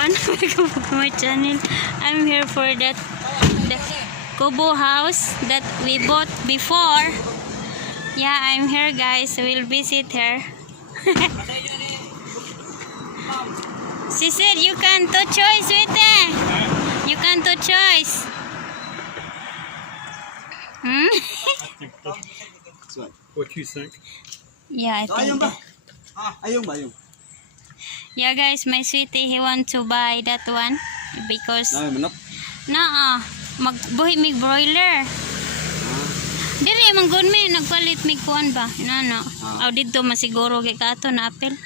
everyone. Welcome back to my channel. I'm here for the kubo house that we bought before. Yeah, I'm here guys. We'll visit her. She said you can to choice with it. You can to choice. What you think? Yeah, I think that. Yeah guys, my sweetie, he want to buy that one because magbuhi mig broiler. Dili man gud mi nagpalit mig kuan ba? No. Aw didto masiguro kay kato na apel.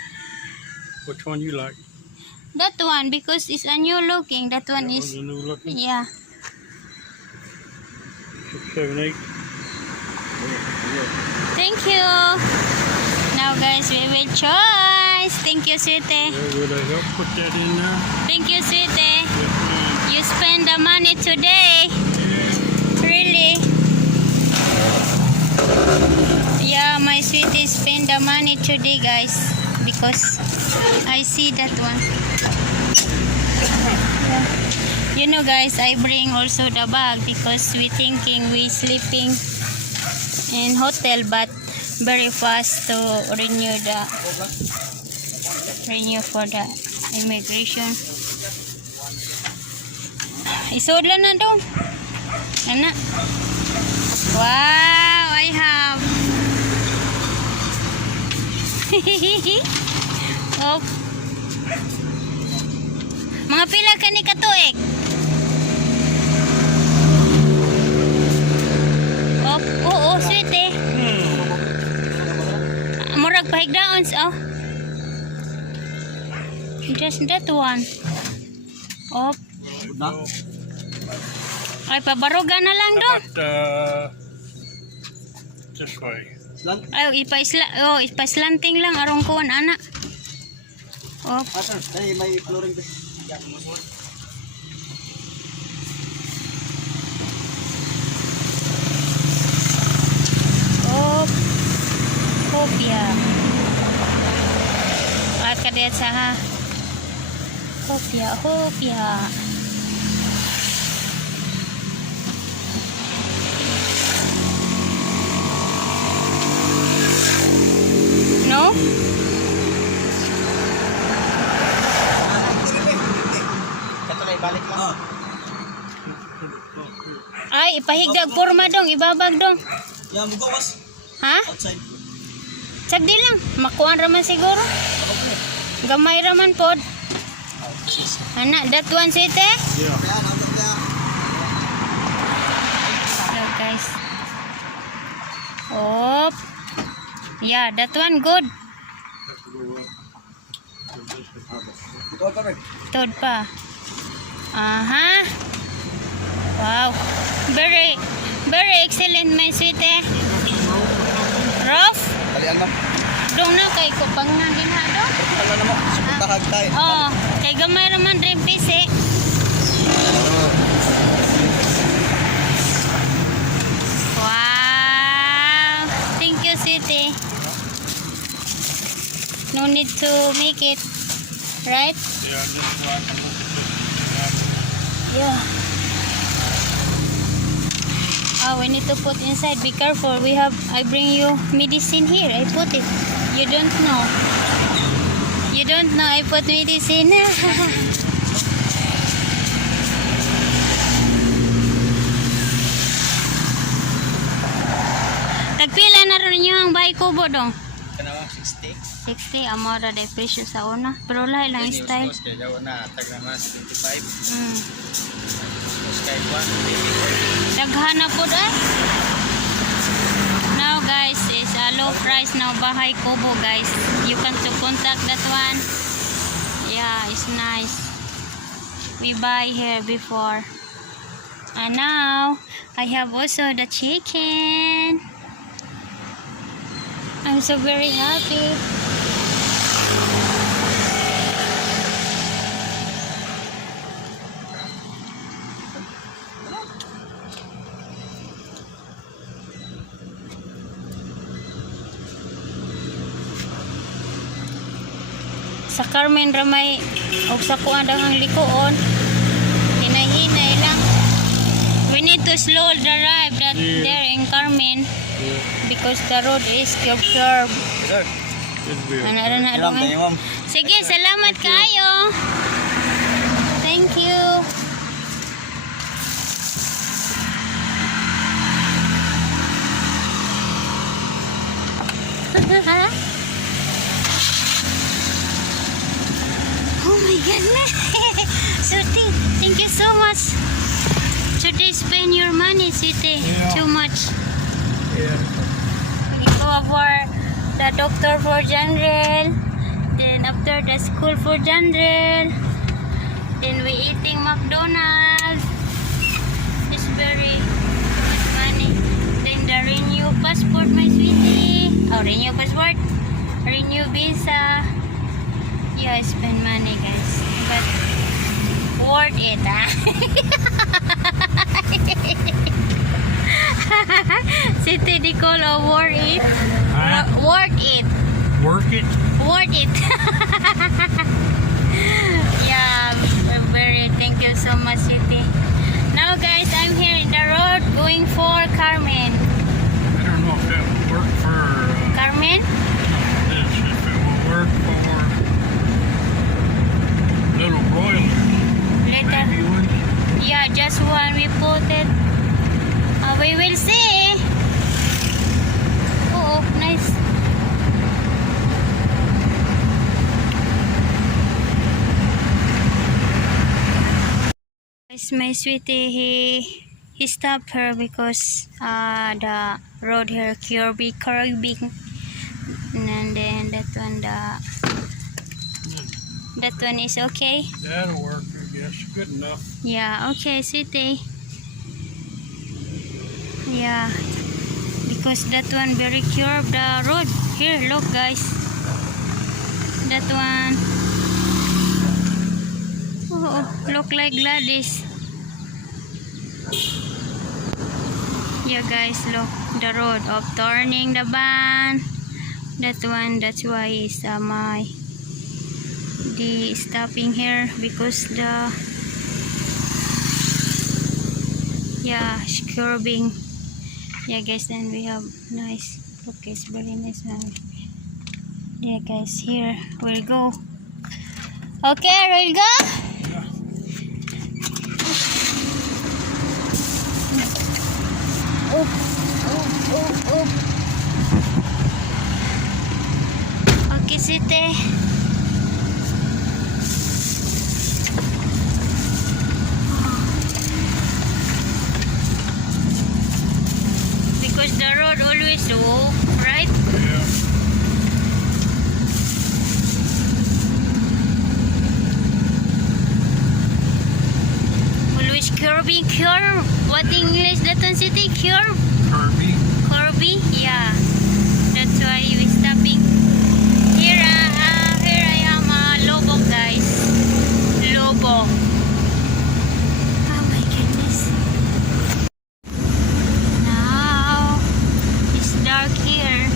Which one you like? That one because it's a new looking. That one That is one's a new looking? yeah. 6, 7, 8. Thank you. Now guys, we will choice. Thank you, sweetie. Will I help put that in there? Thank you, sweetie. Yes, ma'am. You spend the money today. Really? Yeah, my sweetie spend the money today, guys, because I see that one. Yeah. You know, guys, I bring also the bag because we thinking we sleeping in hotel, but very fast to renew for the immigration. Isodlan na dong. Ana. Wow, I have. Oh. Mga pila ka ni katuig? Oh, oo, sweet eh. Murag pahigdaon sa just that one. Oh. Ay, pabaruga na lang do. This way. Ay, ipaslanting lang arong kuwan ana. Oh. May flooring. Oh. Kopya. At kadet sa ha. Kopya. No? Balik lang. Ay, ipahigdag forma dong, ibabag dong. Yan mo gawas. Ha? Outside. Sagdi lang, makuan raman siguro. Gamay raman pod. Anak, that one sweet eh? Yeah. Look guys. Oh. Yeah, that one good. Tod pa. Aha. Wow. Very excellent my sweet eh. Rough? Balian lang. Dong na kay ko pang nangin ha do. Ano na mo? Supunta ka tayo. Oh, kay gamay raman rin pisi. Wow. Thank you, City. No need to make it, right? Yeah, this one. Yeah. Oh, we need to put inside. Be careful. I bring you medicine here. I put it. You don't know. You don't know I put medicine. Tagpila na rin nyo ang bahay kubo dong? Kanawa 60. 60. Amora de presyo sa una. Pero lahat lang style. Kaya na tag na 75. Sky 1. Naghana po dahil. Now guys, is a low price now bahay kubo guys. You can to contact that one. Yeah, it's nice. We buy here before. And now I have also the chicken. I'm so very happy. Sa Carmen ramay og sa kuan daghang likuon. Hinay-hinay lang. We need to slow drive that there in Carmen because the road is curved. Sir, Should be okay. Ano na ilam tayo ma'am. Sige, salamat kayo. Thank you. Oh my goodness. Sweetie, thank you so much. Today spend your money, Sweetie. Yeah. Too much. Yeah. We go for the doctor for general. Then after the school for general. Then we eating McDonald's. It's very much money. Then the renew passport, my sweetie. Oh, renew passport. Renew visa. Yeah, I spend money, guys. But worth it, ah. City di call worth it. Huh? Worth it. Work it. Worth it. Yeah, very thank you so much, City. Now, guys, I'm here in the road going for Carmen. I don't know if that will work for Carmen? this. If it will work for little broiler. Later. Maybe one. Yeah, just one we put it. We will see. Oh, nice. Guys, my sweetie, he stopped her because the road here curving, and then that one is okay. That'll work, I guess. Good enough. Yeah, okay, sweetie. Yeah, because that one very curved the road. Here, look, guys. That one. Oh, look like Gladys. Yeah, guys, look the road of turning the van. That one, that's why is the stopping here because the it's curving. Yeah, guys, then we have nice. Look, it's very nice. Yeah, guys, here we'll go. Okay, we'll go. Oh. Okay, Site. Because the road always low, right? Yeah. Always curving, curve. What English that one, City? Curve? Kirby. Curvy? Yeah. That's why we stopping. Here I am, Lobo, guys. Lobo. Oh my goodness. Now it's dark here.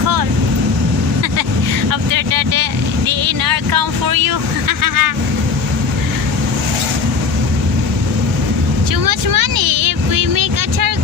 charcoal. After that, the NR come for you. Too much money if we make a charcoal.